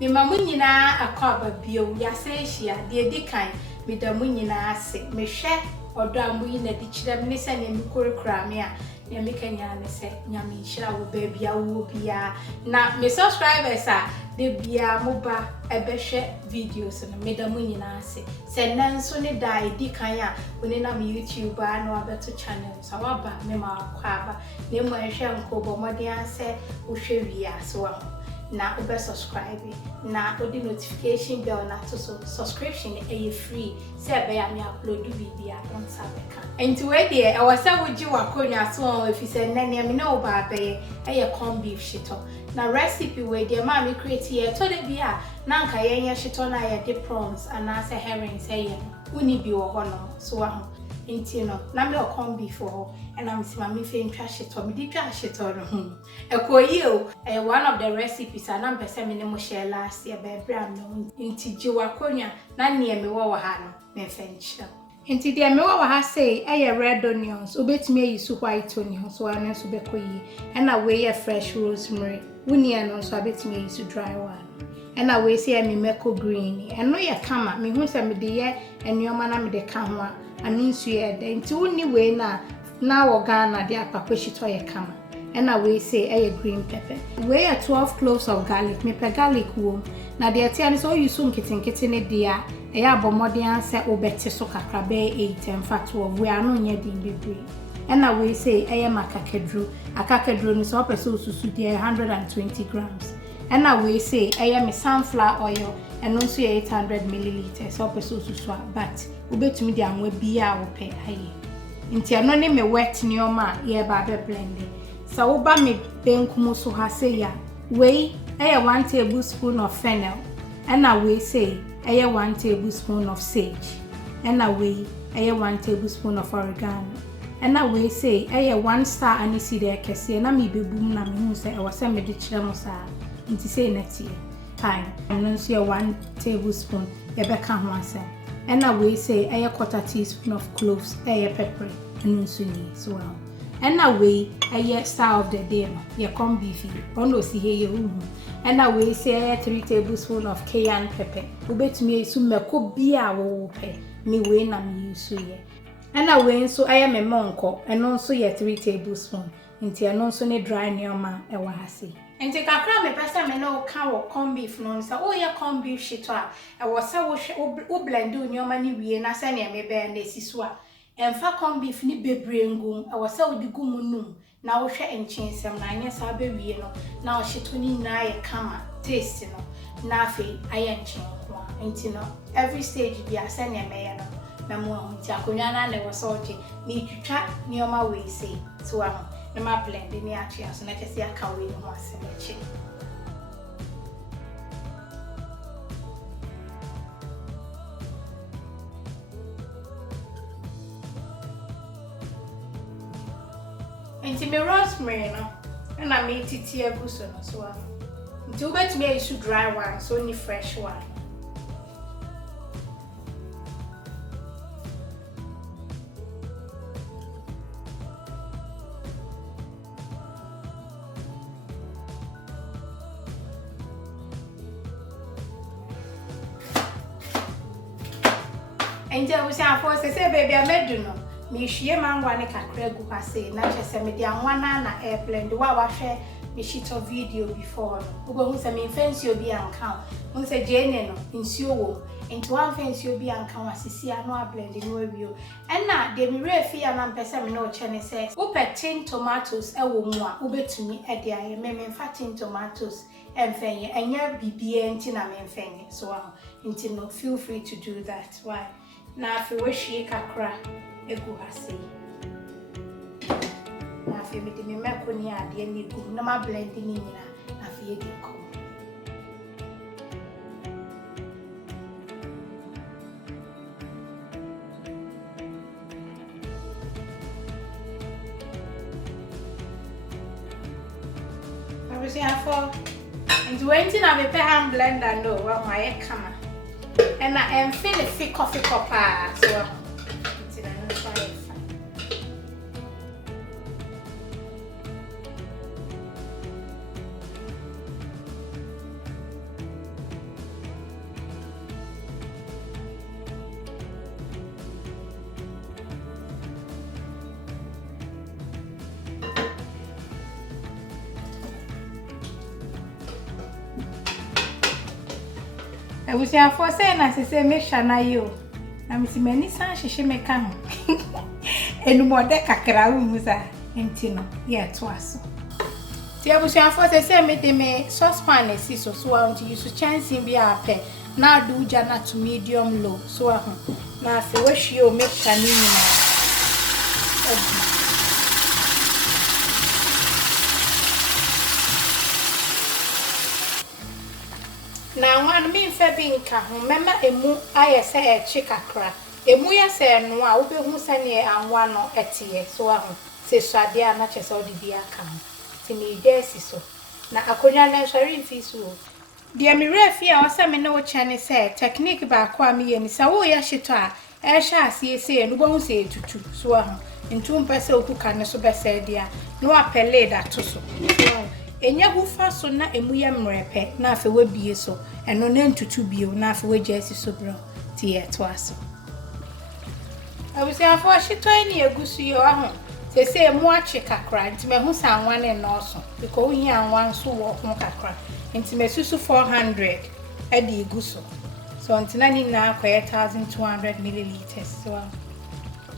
me mamu nyina akwa bio ya senhia de dikan me da mu nyina ase me hwe odo amu yi na di kirem ne se ne mikorekura me a ne me kanya ne se nyame nhira wo ba bia wo bia na me subscribers a de bia mo ba ebehwe videos no me da mu nyina ase se nanso ne da dikan a woni na me YouTube a na wabeto channel so waba me ma akwa aba ne mo ehwe nkobo modern ase wo hwe wi ase wa na ube subscribe na odi notification bell na to subscription e free se be ya me upload video on sabeka enti we de e wasa woji wakonya so on efise nene me na oba be e corn beef shito na recipe we de ma me create here to de bia na nka yenye shito na ye de prawns ana se herrings e ye uni bi wo hono so wa ho enti no na me corn beef ho and I'm see my fe ntwa shito me di twa shito no ekoyi o one of the recipes and am pese me ne mo share last year be bra me enti ji wakonya na ne me wo ha no me fe nchira enti de me wo ha say red onions obetumi ayi su white onions so anu so be koyi and we fresh rosemary wuni anu so abetumi ayi su dry one and we say me meko green and no ye kama me hu say me de ye enuoma na me de ka ho anu nsu ye de enti wuni we na oregano de apakweshito ye kama and we say green pepper we 12 cloves of garlic me pe garlic wo na de tia ni so you so nkitenkete ne dia abomodian say obeti so kakra be 8 in fact we are no nya din bebre and we say akakedro ni so person susu dia 120 grams and we say me sunflower oil and also 800 milliliters so person susu but obetumi dia anwa bia wo pe aye nti ano ne me wet nioma ye ba be blend so wo ba me benkum so ha say ya we 1 tablespoon of fennel and we say 1 tablespoon of sage and we 1 tablespoon of oregano and we say 1 star aniseed ekese na me bebum na me hu say e wase me de kire mo sa nti say na tie thyme and no say 1 tablespoon ye be ka ho asem and we say 1/4 teaspoon of cloves pepper and so ni so well and we star of the day ye corn beef ono si he ye hu and we say 3 tablespoon of cayenne pepper ubetumi esu meko bia wo pe me we na me use ye and we so me monko and also ye 3 tablespoon nti and also ne dry neoma e wa hase enti kakra me pesa me no ka wo corn beef no so o ye corn beef shito a e wo se wo blend neoma ni wie na se ne me be na esisu a emfa corn beef ni bebre ngum e wo se wo di gumu num na wo hwe enchinsem na anya sa be wie no na wo shito ni na ye kama taste no na afi aye enchin kwa enti no every stage bi ase ne me ye no na mo nti akonya na ne wo so je ni twitwa neoma we say so na ma blend ni atia so na kese aka we no ase mechi enti me rosemary no na me titi aguso no so nti ubetumi ayi dry one so ni fresh one enje wo sia for se baby amedu no me hwie mangwa ne kakra gu kwase na chese me dia nwana na air blend wa hwe me Shito video before no ugo hu se me fancy obi anka hu se jene no nsuo wo enti wan fancy obi anka wasisi ano a blend no awio na de me refi ya na mpese me no chene se upetin tomatoes e wo mu a ubetumi e de aye me fatin tomatoes emfenye enya bibie enti na me emfenye so enti no feel free to do that why na afi we hwie kakra egu hase na afi me de me meko ni ade ni gu na ma blend ni nyina na afi edi ko abisi afọ and when na me pe hand blender no wa my kama and I am feeling thick coffee cup so it's no try Abusuafo say na sese me hwana yo. Na me si mani san hwehwe me ka ho. Enumode kakra wo musa. Enti no ye to aso. Ti abusuafo sese me de me saucepan esi so want to use chance bi ape. Na do jana to medium low so aho. Na afi we hwie o me hwane nyina. Na wan me mfa bi nka ho mema emu ayese e chikakra emu yese no a wo behu sane anwa no etiye so aho se swade a na chese odi bi aka ho ti me desi so na akonya na sware mfi so de me refi a wasa me ne wo chane se technique ba ko a me ye ni sa wo ya Shito a e hya ase se no bo hu se etutu so aho ntum pese okuka ne so bese dia no apele da to so enya hufa so na emu ye mrepe na afa wabie so eno na ntutu bio na afa wagesi so bro ti ye to aso abusiafo Shito ni egusu yo aho sese emu achi kakra nti me hu sa anwa ne no so because ohi anwa nso wo ho kakra nti me susu 400 edi egusu so nti na ni na akwa 1200 milliliters so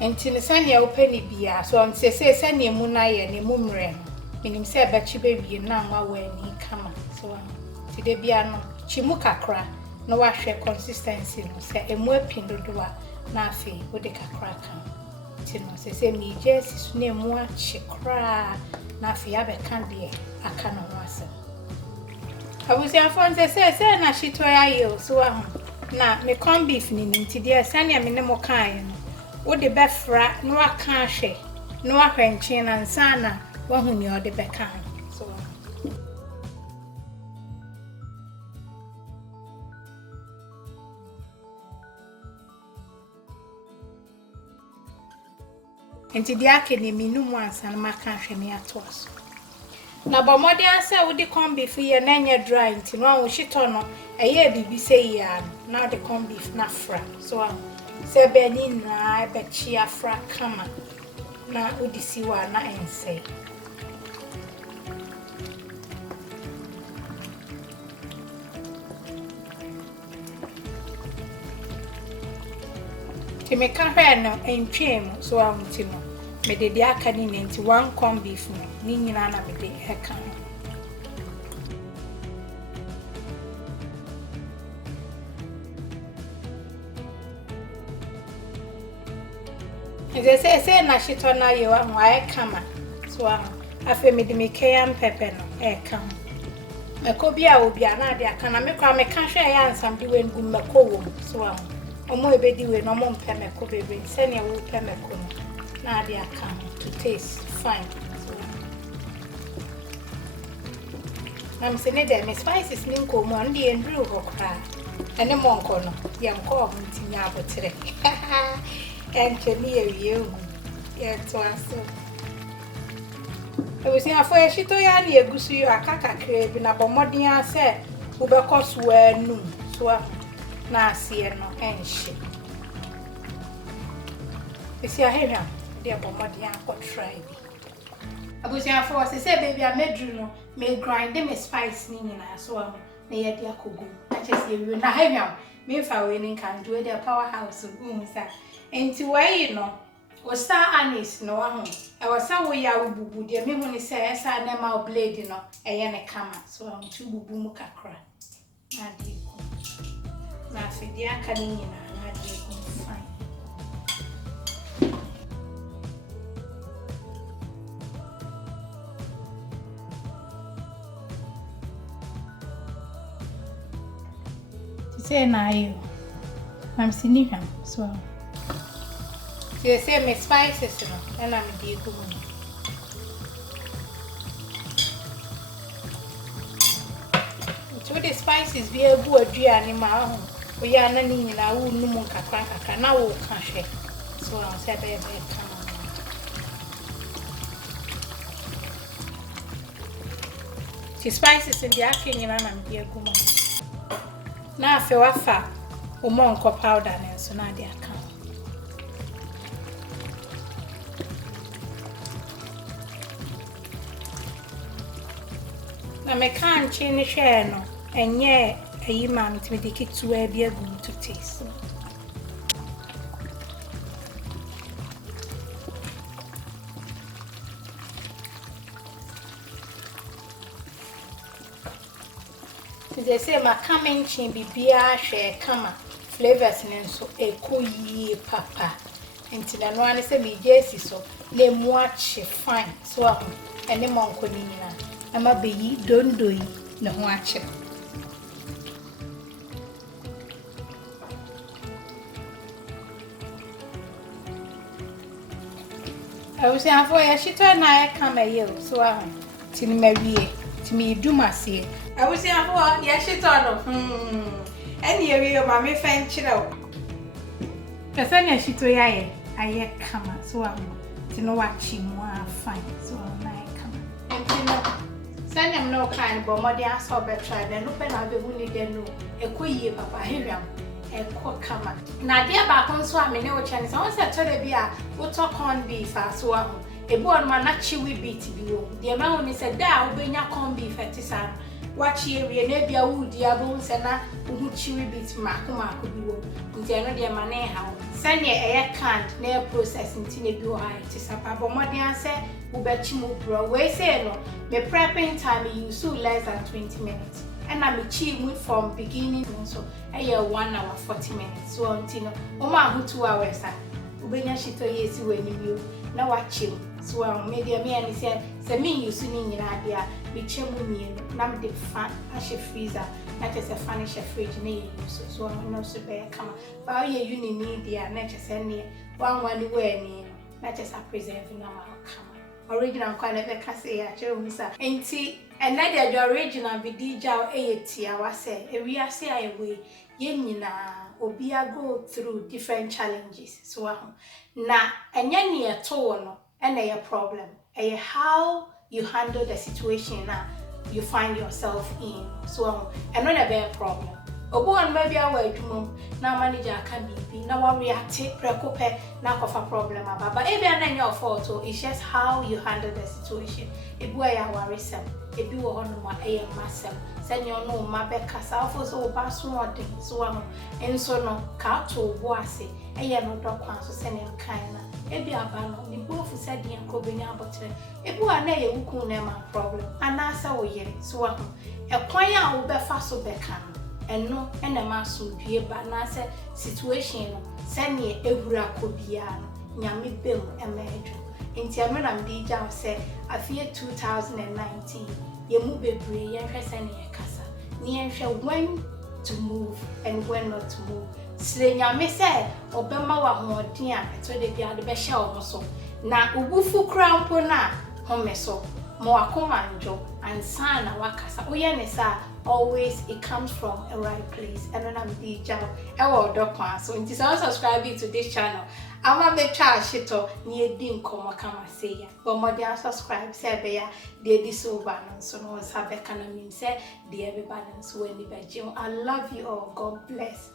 nti ne sane ya openi bia so nti sese sane emu na ye ne mu mre minim se abachi bewie na nwa wani kama so ti de bia no chimu kakra no wa hwe consistency no se emu apindo do a na afi wo de kakra kan ti no se mi jesi su na emu a chikra na afi abeka de aka no wase abusiafo se na Shito ya ye so na me corn beef ni nti de sane me ne mo kan no wo de befra no aka hwe no ahwenche na nsana wahuni ode beka so enti dia ke ne minum ansa na maka hwe me atos na bomode ansa wo de corn beef ye na nya dry enti no wo Shito no eye bibi sei ya na de corn beef na fra so se be ni na be chia fra kama na udisi wa na ense ti me ka hwe no entwem so awuti no me de dia aka ni nti one corn beef no ni nyina na me de eka se na Shito na ye wa kama so afa me de me cayenne pepper no eka me ko bia obi ana de aka na me kwa me ka hwe ya ansam de we ngum me ko wo so omo ebedi we no mo mpe me ko bebe se ne wo pe me ko no na de aka to taste fine so na me se ne de me spices ni nko mo ndi endru ho kra ene mo nko no ye nko ho ntinya abotre enchemi ewie ye to aso abusiafo Shito ya na egusu yo akaka krebi na bomodin ase wo be koso anu so na ase no enhye esi ahehwa de bomodin akotry bi abusiafo se baby a medru no me grind me spice ni nyina so na ye de akogu achese ewie na ahehwa me fa we ni kan do de powerhouse sa enti wai no o star anise no aho e wasa wo ya bubu de me hu ni se esa na ma blade no eye ne kama so tu bubu mu kakra na de ko na fidi aka ni nyina na de ko fine ti se na ayo I'm sini ham so you say me spices no and I'm the good. To the spices be a good aduane ma ho. We are na ni na wo num kakra na wo ka hwe. So I say be come. The spices in the akin na na be a good. Na afi wafa o monko powder na so na de aka. Na me kan chi ni hwe no enye ayi ma me de ketua bi agum to taste. They say my coming chin be beer share kama flavors and so a coy papa. And to the one say me jessy so name watch fine so and the monk nina. I'm a be don't do it no watch it. I was saying for a Shito and I come a year so I'm till me to me do my say. I was saying for ya Shito and here we are, mammy fan chill. Kasanya Shito yae, I come so I'm to know what she more fine so I come. And you know, send them no kind but more than so better than open up the woolly den no a queer papa here. A cook camera. Now, dear back on swam in no chance. I said to the beer, what talk on beef as well. A born man not chewy beat you. The amount is a dow, bring your corn beef at this time. Watch here, we maybe a wood, dear bones, and I who chewy beat Macuma could be woke. The another man, how send your air can't near processing tinny high to supper. But more than say, who bet you bro. We say no, me prepping time you so less than 20 minutes. And I'm achieving from beginning so a year 1 hour 40 minutes. So until no, 2 hours. Ubenya Shito yesi when you now watch you. So maybe me and say me you soon in idea, be chimney, nam the fan, ash freezer, not as a furnish fridge near you. So I'm not so bad come. But you need dear, not just any one way near, not just a preserving our come. Original kind of a cassay at your room, sir. Ain't see. And let the original be DJ eighty. I say, we are say away, yenina, obia go through different challenges. So, na, and yenny a tone, and a problem, how you handle the situation now you find yourself in. So, and not a bad problem. Obo and maybe I wait to move. Now manager can be now react preoccupy now of a problem about. But if you're not your fault, so it's just how you handle the situation. If we are worried, if you are on my myself, send your no my back cast so pass one thing. So and so no car to bossy. I am not dog one so send him kind. If you are banner, the both said the uncle being able to. If you are near you could name a problem, and answer we so a choir will be fast so back. And no, and a mass would be a banasa situation. Send me a buracobiano, Yami Bill and Major. In Tiaman Dija said, I fear 2019. You move a bray and present a casa. Near when to move and when not to move. Slay Yami said, Obama more dear, so they be the best show also. Now, Ubufu crown pona, homeso, more commando, and sana wakasa. Oyanesa. Always it comes from a right place. And then I'm the job. So in this subscribe to this channel. I'm a bit Shito near Dim Koma Kama say. But more than subscribe, say bear, they diso balance. So no one's have a can of say, dear balance when the bedroom. I love you all. God bless.